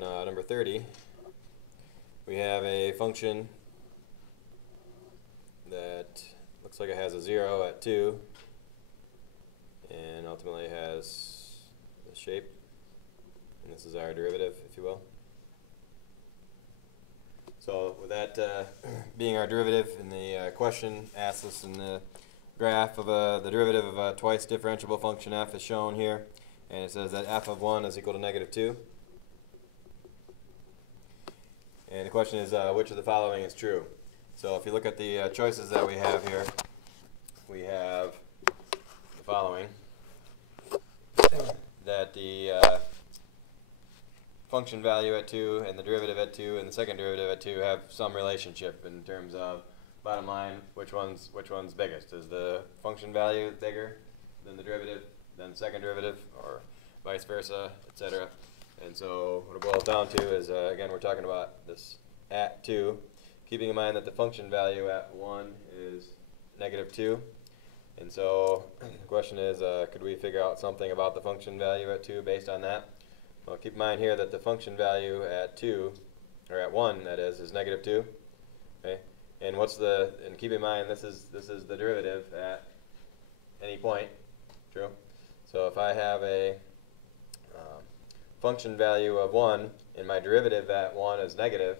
on number 30, we have a function that looks like it has a 0 at 2 and ultimately has this shape, and this is our derivative, if you will. So with that being our derivative, and the question asks us in the graph of the derivative of a twice differentiable function f is shown here, and it says that f of 1 is equal to negative 2. And the question is which of the following is true. So if you look at the choices that we have here, we have the following: that the function value at 2 and the derivative at 2 and the second derivative at 2 have some relationship in terms of, bottom line, which one's biggest. Is the function value bigger than the derivative, than the second derivative, or vice versa, etc.? And so what it boils down to is, again, we're talking about this at 2, keeping in mind that the function value at 1 is negative 2. And so the question is, could we figure out something about the function value at 2 based on that? Well, keep in mind here that the function value at 2, or at 1, that is negative 2. Okay? And and keep in mind this is the derivative at any point. True? So if I have a function value of 1 and my derivative at 1 is negative,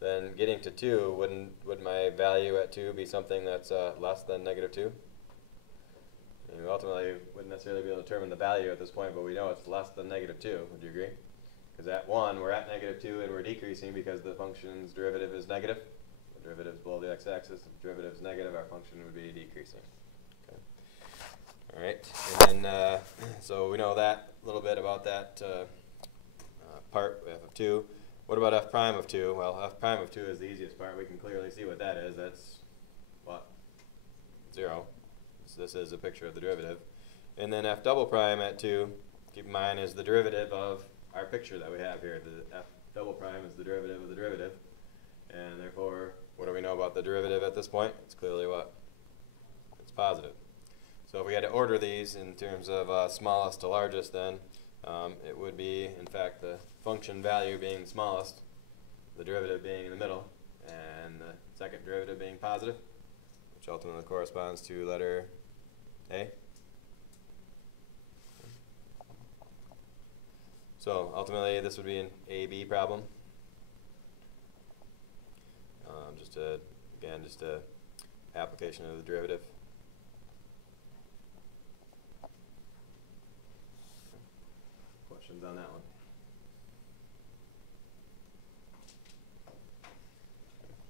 then getting to 2, would my value at 2 be something that's less than negative 2? And we ultimately wouldn't necessarily be able to determine the value at this point, but we know it's less than negative 2. Would you agree? Because at 1, we're at negative 2 and we're decreasing because the function's derivative is negative. The derivative is below the x-axis. If the derivative is negative, our function would be decreasing. Okay. All right. And then, so we know that a little bit about that part, f of 2. What about f prime of 2? Well, f prime of 2 is the easiest part. We can clearly see what that is. That's what? 0. So this is a picture of the derivative. And then f double prime at 2, keep in mind, is the derivative of our picture that we have here. The f double prime is the derivative of the derivative. And therefore, what do we know about the derivative at this point? It's clearly what? It's positive. So if we had to order these in terms of smallest to largest, then it would be, in fact, the function value being the smallest, the derivative being in the middle, and the second derivative being positive, which ultimately corresponds to letter A. So ultimately, this would be an A-B problem. Just a application of the derivative. Questions on that one?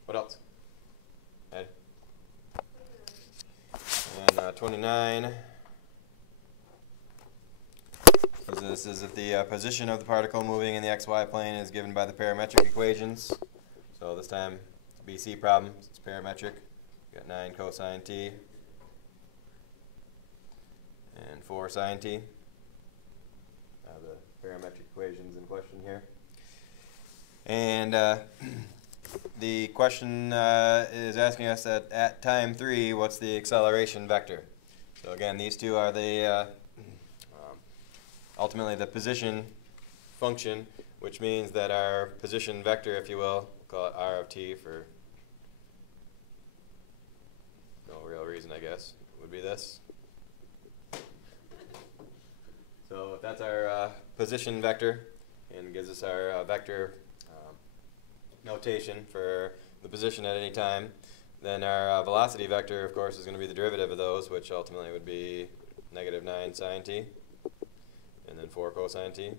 What else? Ed? And 29. So this is if the position of the particle moving in the xy plane is given by the parametric equations. So this time, BC problem, it's parametric. You got 9 cosine t and 4 sine t. The parametric equations in question here. And the question is asking us that at time 3, what's the acceleration vector? So again, these two are the ultimately the position function, which means that our position vector, if you will, we'll call it r of t for no real reason, I guess, would be this. So if that's our position vector and gives us our vector notation for the position at any time, then our velocity vector, of course, is going to be the derivative of those, which ultimately would be negative 9 sine t and then 4 cosine t.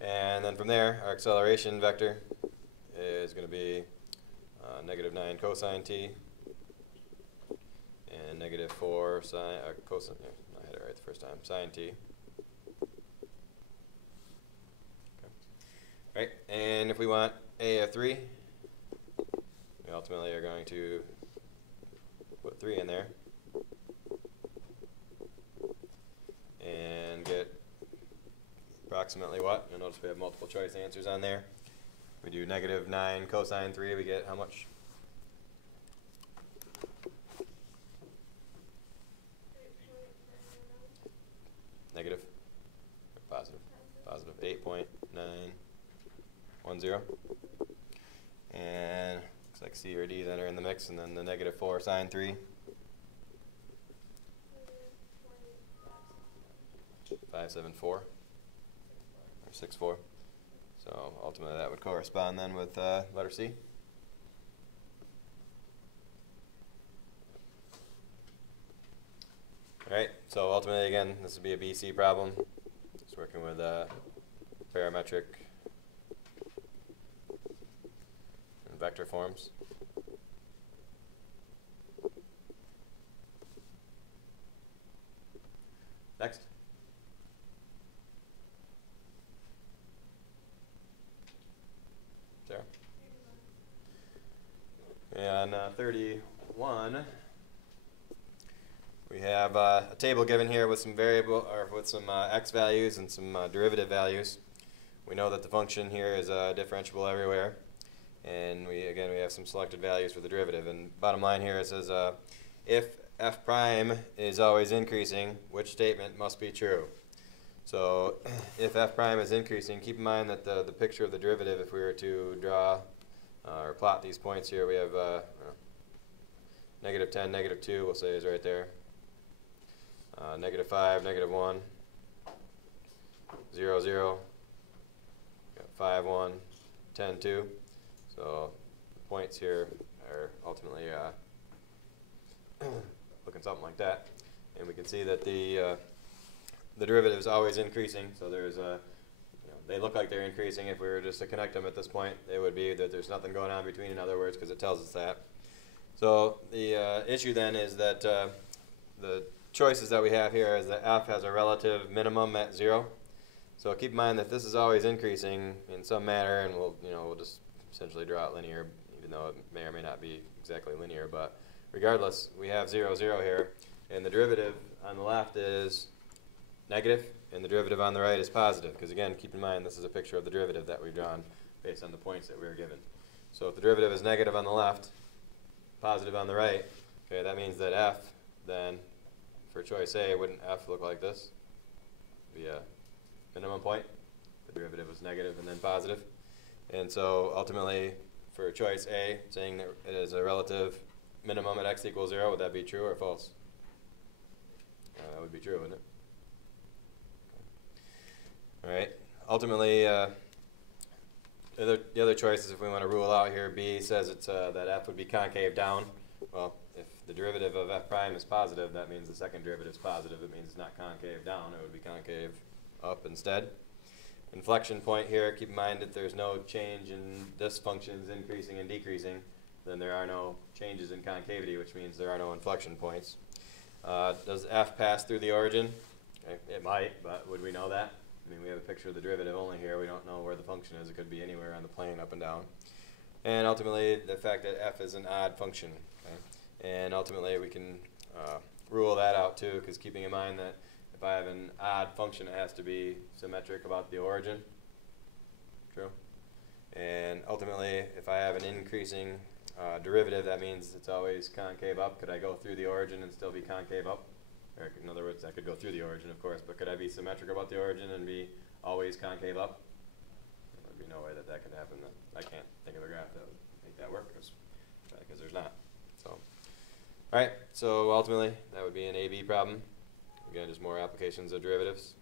And then from there, our acceleration vector is going to be negative 9 cosine t and negative 4 sine, cosine, yeah, I had it right the first time, sine t. Okay. Right, and if we want a of 3, we ultimately are going to put 3 in there and get approximately what? You'll notice we have multiple choice answers on there. We do negative 9 cosine 3, we get how much? Negative 0. And looks like C or D then are in the mix, and then the negative 4 sine 3. 574 or 64. So ultimately that would correspond then with letter C. Alright, so ultimately again this would be a BC problem. Just working with parametric and vector forms. Next. Sarah? And 31, we have a table given here with some variable, or with some x values and some derivative values. We know that the function here is differentiable everywhere, and we have some selected values for the derivative. And bottom line here it says if f prime is always increasing, which statement must be true? So if f prime is increasing, keep in mind that the picture of the derivative, if we were to draw or plot these points here, we have negative 10, negative 2, we'll say is right there. Negative 5, negative 1, 0, 0, got 5, 1, 10, 2. So the points here are ultimately looking something like that. And we can see that the derivative is always increasing, so there's they look like they're increasing. If we were just to connect them at this point, it would be that there's nothing going on between, in other words, because it tells us that. So the issue then is that the choices that we have here is that f has a relative minimum at 0. So keep in mind that this is always increasing in some manner, and we'll just essentially draw it linear, even though it may or may not be exactly linear. But regardless, we have 0, 0 here, and the derivative on the left is negative, and the derivative on the right is positive, because again, keep in mind this is a picture of the derivative that we've drawn based on the points that we were given. So if the derivative is negative on the left, positive on the right, okay, that means that f then, for choice A, wouldn't f look like this? Be a minimum point. The derivative was negative and then positive. And so ultimately, for choice A, saying that it is a relative minimum at x equals 0, would that be true or false? That would be true, wouldn't it? All right. Ultimately, the other choices, if we want to rule out here, B says it's that f would be concave down. Well, if the derivative of f prime is positive, that means the second derivative is positive. It means it's not concave down. It would be concave up instead. Inflection point here, keep in mind that there's no change in this function's increasing and decreasing. Then there are no changes in concavity, which means there are no inflection points. Does f pass through the origin? Okay, it might, but would we know that? I mean, we have a picture of the derivative only here. We don't know where the function is. It could be anywhere on the plane, up and down. And ultimately, the fact that f is an odd function. Okay? And ultimately, we can rule that out too, because keeping in mind that if I have an odd function, it has to be symmetric about the origin. True. And ultimately, if I have an increasing derivative, that means it's always concave up. Could I go through the origin and still be concave up? Or in other words, I could go through the origin, of course, but could I be symmetric about the origin and be always concave up? There would be no way that that could happen. I can't think of a graph that would make that work, because there's not. So, all right. So ultimately, that would be an AB problem. Again, just more applications of derivatives.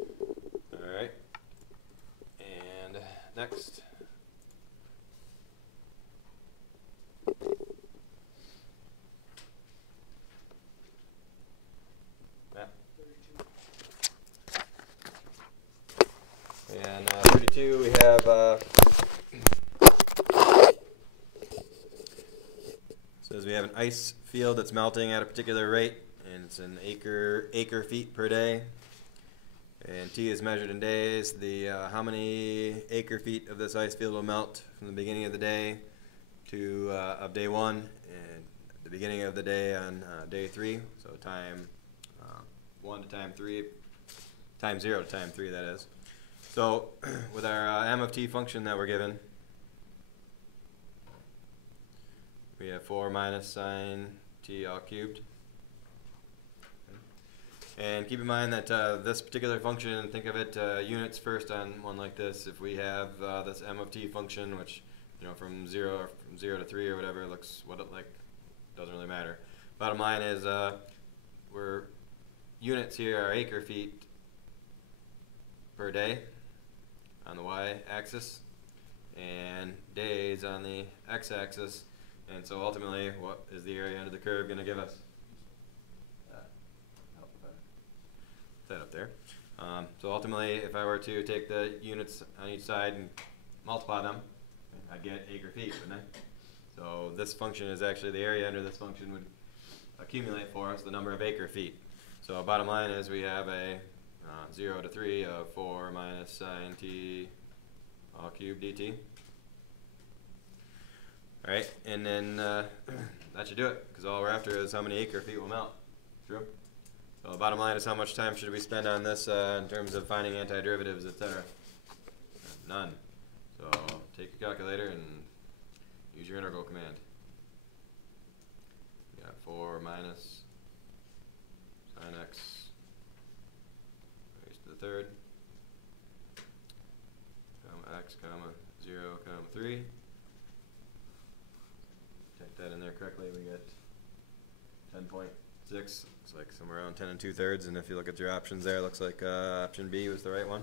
All right. And next. And 32, we have says we have an ice field that's melting at a particular rate, and it's an acre feet per day. And T is measured in days. The how many acre feet of this ice field will melt from the beginning of the day to of day 1, and the beginning of the day on day 3. So time 1 to time 3, time 0 to time 3, that is. So with our m of t function that we're given, we have 4 minus sine t all cubed. And keep in mind that this particular function, think of it units first on one like this. If we have this m of t function, which from 0 to 3 or whatever looks what it like, doesn't really matter. Bottom line is we're units here are acre feet per day on the y-axis and days on the x-axis, and so ultimately what is the area under the curve going to give us? That up there. So ultimately, if I were to take the units on each side and multiply them, I'd get acre feet, wouldn't I? So this function is actually the area under this function would accumulate for us the number of acre feet. So bottom line is we have a 0 to 3 of 4 minus sine t all cubed dt. Alright, and then that should do it, because all we're after is how many acre feet will melt. True? So the bottom line is how much time should we spend on this in terms of finding antiderivatives, etc. None. So take your calculator and use your integral command. You got 4 minus sine x raised to the third, comma x, comma 0, comma 3. Type that in there correctly, we get 10.6. Looks like somewhere around 10 2/3, and if you look at your options there, it looks like option B was the right one.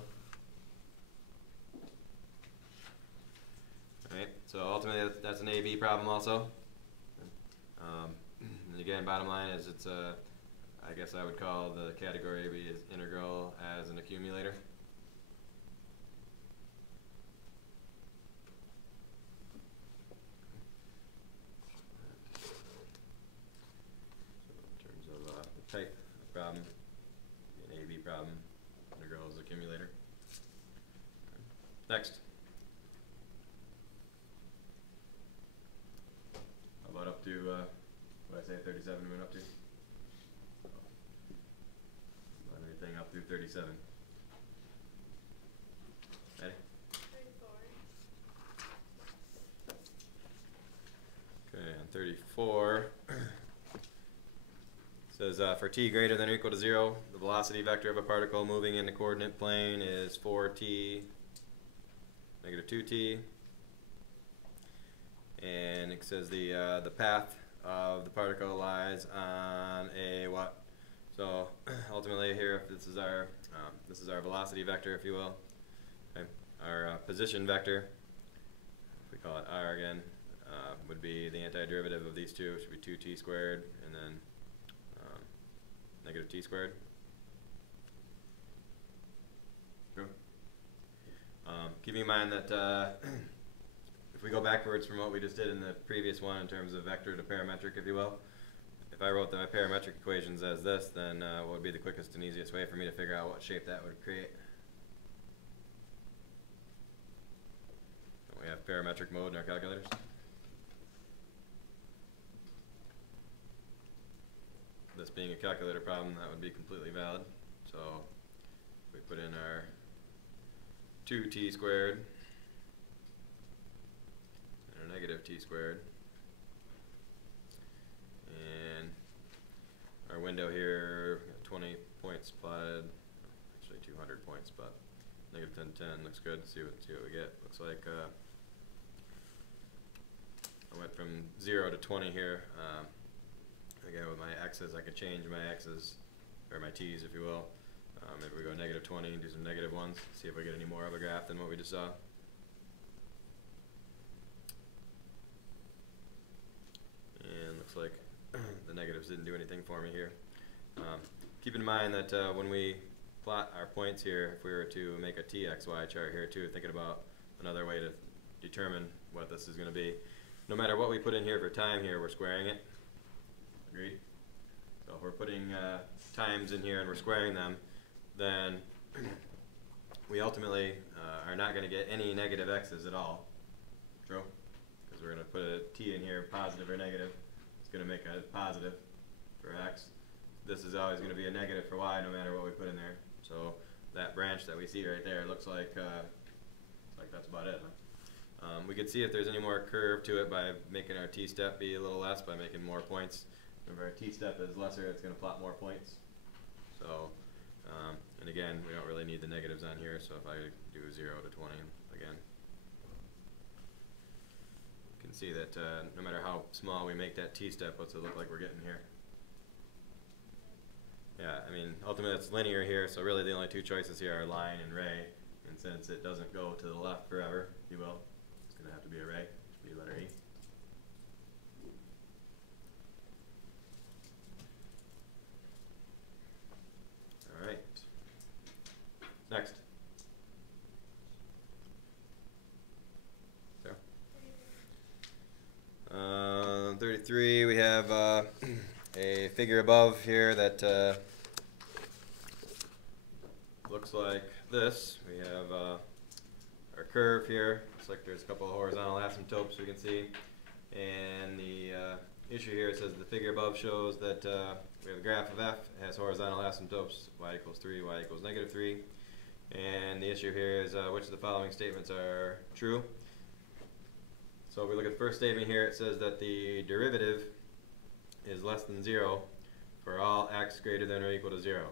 Alright, so ultimately that's an A-B problem also. And again, bottom line is it's I guess I would call the category B is integral as an accumulator. Type of problem, an A-B problem, integral is accumulator. Next. How about up to, what did I say, 37 we went up to? Anything up through 37. Ready? 34. Okay, on 34. Says for t greater than or equal to 0, the velocity vector of a particle moving in the coordinate plane is 4t negative 2t, and it says the path of the particle lies on a what? So ultimately here, if this is our velocity vector, if you will, okay, our position vector, if we call it r again, would be the antiderivative of these two, which would be 2t squared, and then negative t squared. True. Keeping in mind that if we go backwards from what we just did in the previous one in terms of vector to parametric, if you will, if I wrote my parametric equations as this, then what would be the quickest and easiest way for me to figure out what shape that would create? We have parametric mode in our calculators. This being a calculator problem, that would be completely valid. So we put in our 2t squared and our negative t squared, and our window here, 20 points plotted, actually 200 points, but negative 10, 10 looks good. See what we get. Looks like I went from 0 to 20 here. Again, with my x's, I could change my x's, or my t's, if you will. Maybe we go negative 20 and do some negative ones, see if we get any more of a graph than what we just saw. And looks like the negatives didn't do anything for me here. Keep in mind that when we plot our points here, if we were to make a txy chart here too, thinking about another way to determine what this is going to be, no matter what we put in here for time here, we're squaring it. Agreed? So if we're putting times in here and we're squaring them, then we ultimately are not going to get any negative x's at all. True? Because we're going to put a t in here, positive or negative. It's going to make a positive for x. This is always going to be a negative for y no matter what we put in there. So that branch that we see right there looks like that's about it. We could see if there's any more curve to it by making our t-step be a little less, by making more points. Remember, our t-step is lesser, it's going to plot more points. So, and again, we don't really need the negatives on here, so if I do 0 to 20 again, you can see that no matter how small we make that t-step, what's it look like we're getting here? Yeah, I mean, ultimately it's linear here, so really the only two choices here are line and ray, and since it doesn't go to the left forever, if you will, it's going to have to be a ray, which should be letter E. Alright, next. So, 33, we have a figure above here that looks like this. We have our curve here. Looks like there's a couple of horizontal asymptotes we can see. And the issue here says the figure above shows that we have a graph of f. It has horizontal asymptotes, y equals 3, y equals negative 3. And the issue here is which of the following statements are true. So if we look at the first statement here, it says that the derivative is less than 0 for all x greater than or equal to 0.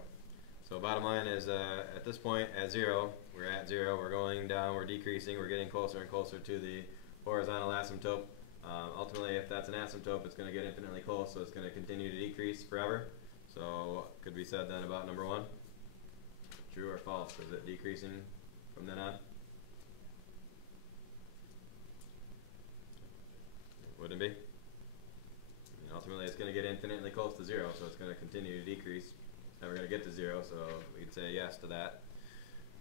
So bottom line is at this point at 0, we're at 0, we're going down, we're decreasing, we're getting closer and closer to the horizontal asymptote. Ultimately, if that's an asymptote, it's going to get infinitely close, so it's going to continue to decrease forever. So could be said then about number 1. True or false? Is it decreasing from then on? Wouldn't it be? I mean, ultimately, it's going to get infinitely close to 0, so it's going to continue to decrease. It's never going to get to 0, so we'd say yes to that.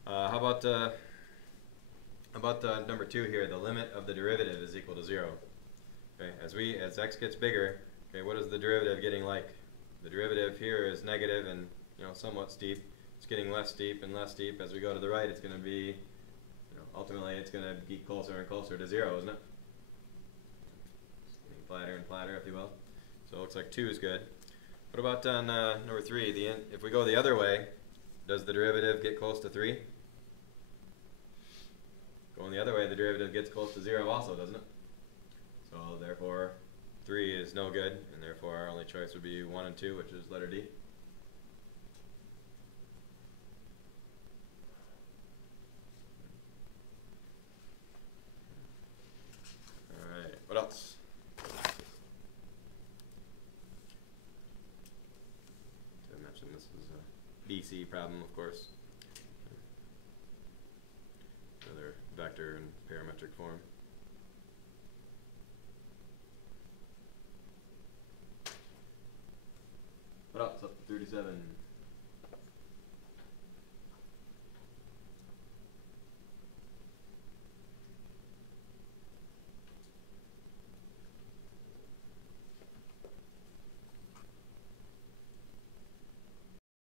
How about number 2 here? The limit of the derivative is equal to 0. Okay, as x gets bigger, okay, what is the derivative getting like? The derivative here is negative and somewhat steep. It's getting less steep and less steep. As we go to the right, it's going to be, ultimately, it's going to get closer and closer to 0, isn't it? It's getting flatter and flatter, if you will. So it looks like 2 is good. What about on number 3? If we go the other way, does the derivative get close to 3? Going the other way, the derivative gets close to 0 also, doesn't it? So therefore, 3 is no good, and therefore our only choice would be 1 and 2, which is letter D. Alright, what else? I mentioned this is a BC problem, of course. Another vector and parametric form. What else? Up to 37.